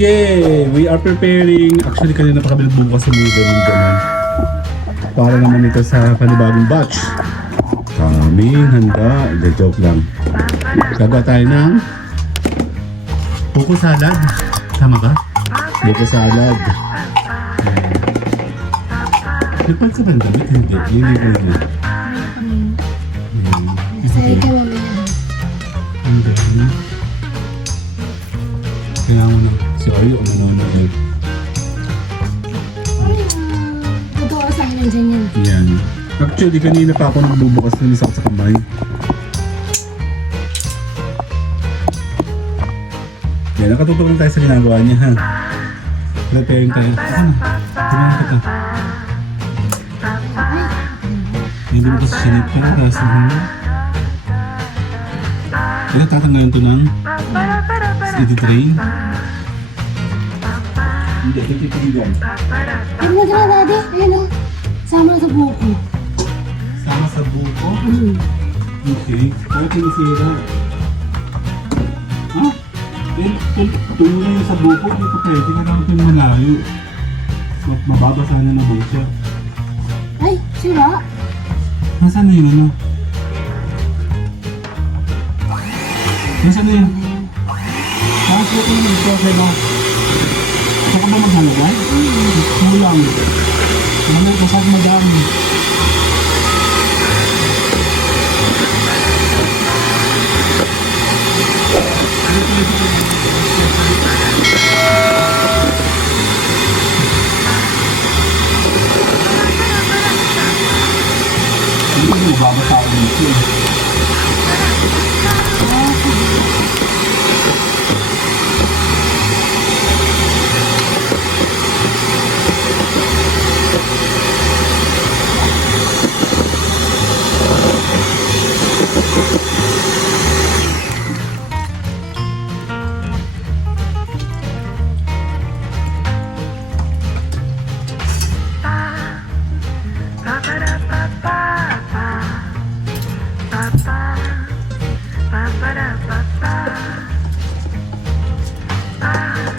Okay, we are preparing. Actually, kanina pa kami nagbubukas sa mga ganun. Para naman ito sa panibagong batch. Kaming handa. Hindi, joke lang. Gagawa tayo ng buko salad. Tama ka? Buko salad. Nagpag sa bandamit? Hindi. Yun yung una. Masaya ka mamaya. Hindi. Kaya mo na. Sorry, umano. Totoo sa akin nandiyan yan. Yan. Actually, kanina pa ako nagbubukas ng isa sa kamay. Yan, nakatutok lang tayo sa ginagawa niya, ha? Preparing tayo. Ano? Tingnan kita. Hindi mo kasi sinip ka. Tapos, ano, tatanggalin ito ng i-drain. Hindi, titigigan. Ano na ka daddy? Ayan o. Sama sa buko. Sama sa buko. Okay. Kaya pinisira. Ah? Tuloy na yun sa buko. Dito pwede ka naman yung malayo. Mababasa na na buko siya. Ay, sira. Nasaan na yun ano? Nasaan na yun? Tapos ito yung ito. Okay ba? Saka ba maghalagay? Kulang. Mamay kasag madami. Hindi mo babasa ko dito eh.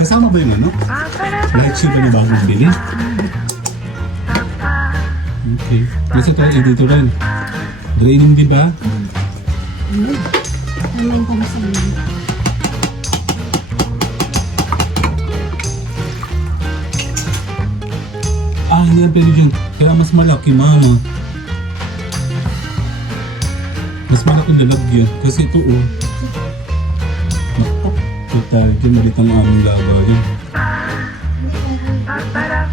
Kasama ba yung ano? Light shield na bagong bili? Okay. Kasi tayo dito rin. Draining din ba? Tama yung pamasalan. Ah, hindi yan pwede dyan. Kaya mas malaki, mama. Mas malaki lalagyan. Kasi ito, oh. Ito tayo dyan. Malit ang aming labayan.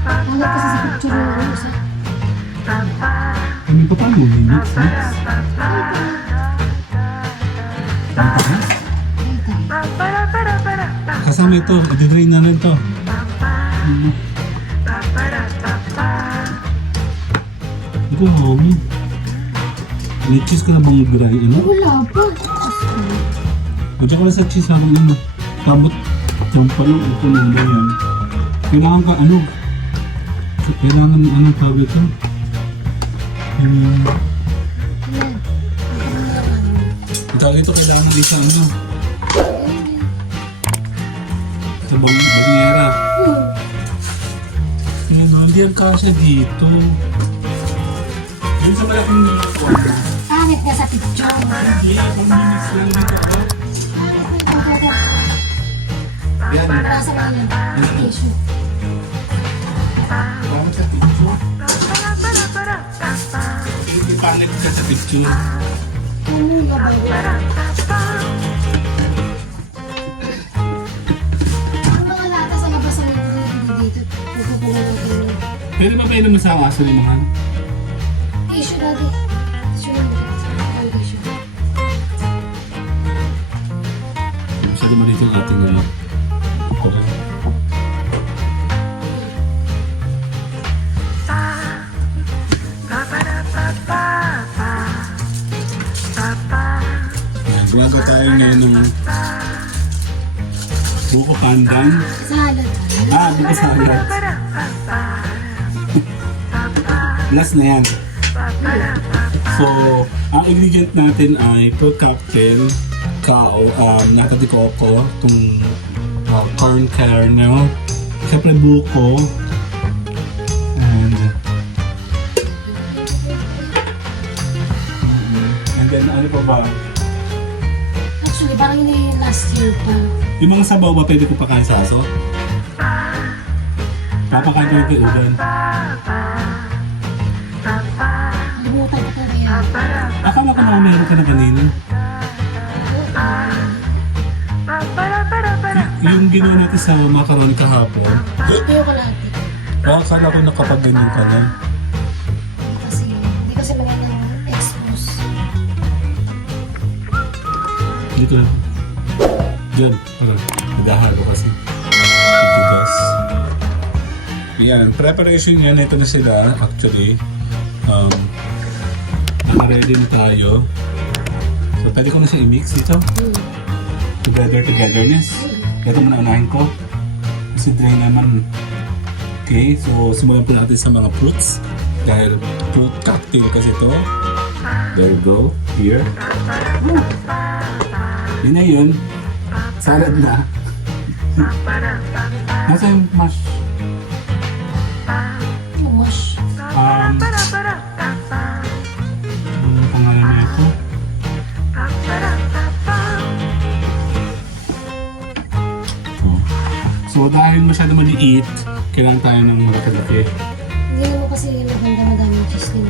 Angat kasi sa picture mo. Isa. Ano pa paano? Next. Ano pa ba? Kasama ito. I-drain na rin ito. Ito, mami. May cheese ka na bang dry, ano? Wala pa. Madya ko na sa cheese habang ano. Tabot. Diyan pa lang. Ito lang ba yan? Kailangan ka ano? Kailangan anong tawag ito? Tawag ito kailangan din sa ano? Sa banyera. Yan, hindi ang kasya dito. Yung sa malaking Angat ka sa picture. hindi, 1 minutes lang dito. Yan, Nasa mga tissue. parang sa picture. Hindi pangit ka sa picture. Ano yung babago? Ang mga lata sa labas ang dito. Pagkakala natin. Pwede ba pwede mo sa aso ni mga? Tissue daddy. Tissue lang. Ang tissue. Masyado malito ang ating ano. Okay. Gumagawa tayo ngayon ng buko pandan. Salad. Buko salad. Last na yan. So, ang ingredient natin ay pork cocktail, nata de coco, itong corn kernel. Siyempre buko. And then ano pa ba? Actually, parang yun yung last year pa. Yung mga sabaw ba pwede ko pakain sa aso? Papakain ko yung kay Ugan. Limutan ko kaya. Akala ko na meron ka na kanina. Yung ginawa natin sa macaroni kahapon, Tuyo ko lahat. akala ko nakapag-ganyan ka na. Hindi kasi magandang expose. Dito na. Diyan. Parang nadahalo kasi. Tigas. Yan. Preparation yan. Ito na sila. Actually. Naka-ready na tayo. So, pwede ko na siya i-mix dito. Togetherness. Ito muna unahin ko. Kasi dry naman. Okay. So, simulan po natin sa mga fruits. Dahil fruit cocktail kasi ito. There you go. Here. Yun na yun. Salad na. Nasa yung mash? Mush. Ano pangalan na ito? Oh. So dahil masyado maliit, kailangan tayo ng malaki-laki. Hindi naman kasi maganda madaming cheese din.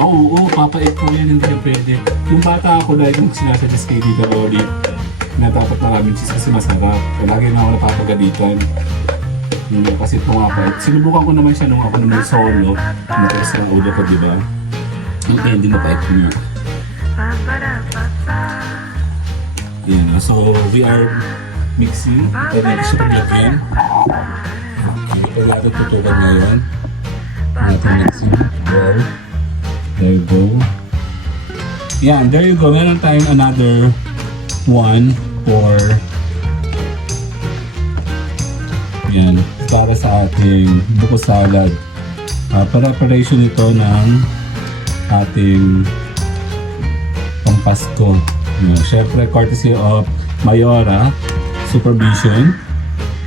Oo, papait ko yan, hindi siya pwede. Nung bata ako, dahil kung sinasuggest kay Tita Loli, na dapat maraming cheese kasi masarap. Lagi na ako napapagalitan. Hindi kasi pumapait. Sinubukan ko naman siya nung ako naman solo. Natas na ulo ko, di ba? Hindi mapait ko niya. Yan, so we are mixing. Pwede natin siya paglagyan. Okay, pwede natin tutukan ngayon. Natin mixing. Wow. There you go. Yan, there you go. Meron tayong another one for yan, para sa ating buko salad. Preparation ito ng ating pampasko. Siyempre, courtesy of Mayora Supervision.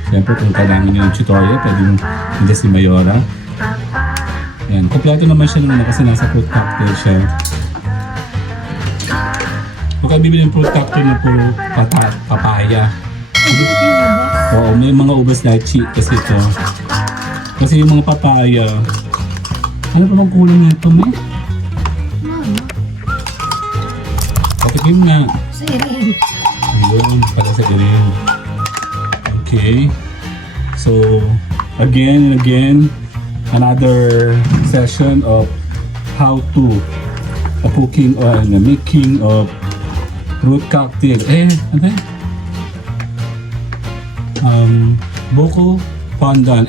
Siyempre, kung kailangan nyo ng tutorial, pwede nyo hindi si Mayora. Yan, kompleto naman siya naman kasi nasa fruit cocktail siya. Huwag ka bibili ng fruit cocktail na puro papaya. Oo, may mga ubas na cheat kasi ito. Kasi yung mga papaya, ano pa bang kulang nito, may? Patikim nga. Sa irin. Ayun, para sa irin. Okay. So, again and again, another session of how to cooking or making of fruit cocktail. Ano yun? Buko pandan.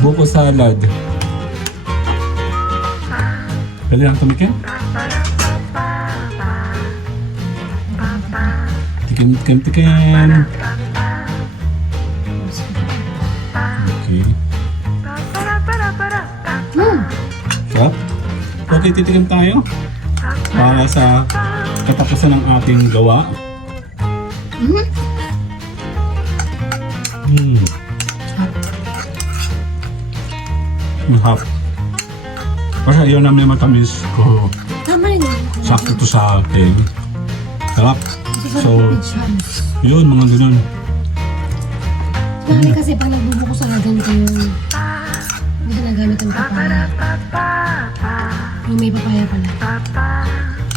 Buko salad. Pwede lang tumikin? Tikim. Okay. Sarap. Okay, titikim tayo. Para sa katapusan ng ating gawa. Mahap. Kasi ayaw namin matamis ko. Tama rin yun. Sakto to sa atin. Sarap. So, yun, mga ganun. Lagi kasi pag nagbubuko sa ganito yung hindi ginagamit ang papaya. Yung may papaya pala.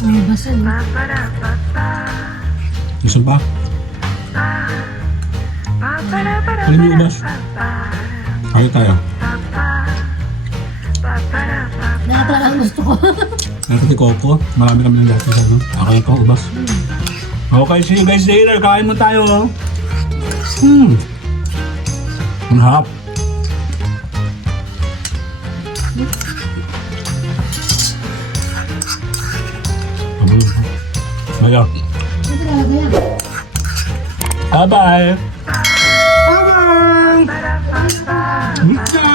Umabasan. Gusto pa? Alam mo ubas? Ayaw tayo. Lahat talaga ang gusto ko. Nakati Coco. Marami kami ng dati sa ano. Ako na to, ubas. Okay, see you guys later. Kain mo tayo. Ang hap. Maya. Ito talaga yan. Bye-bye. Bye-bye! Bye-bye.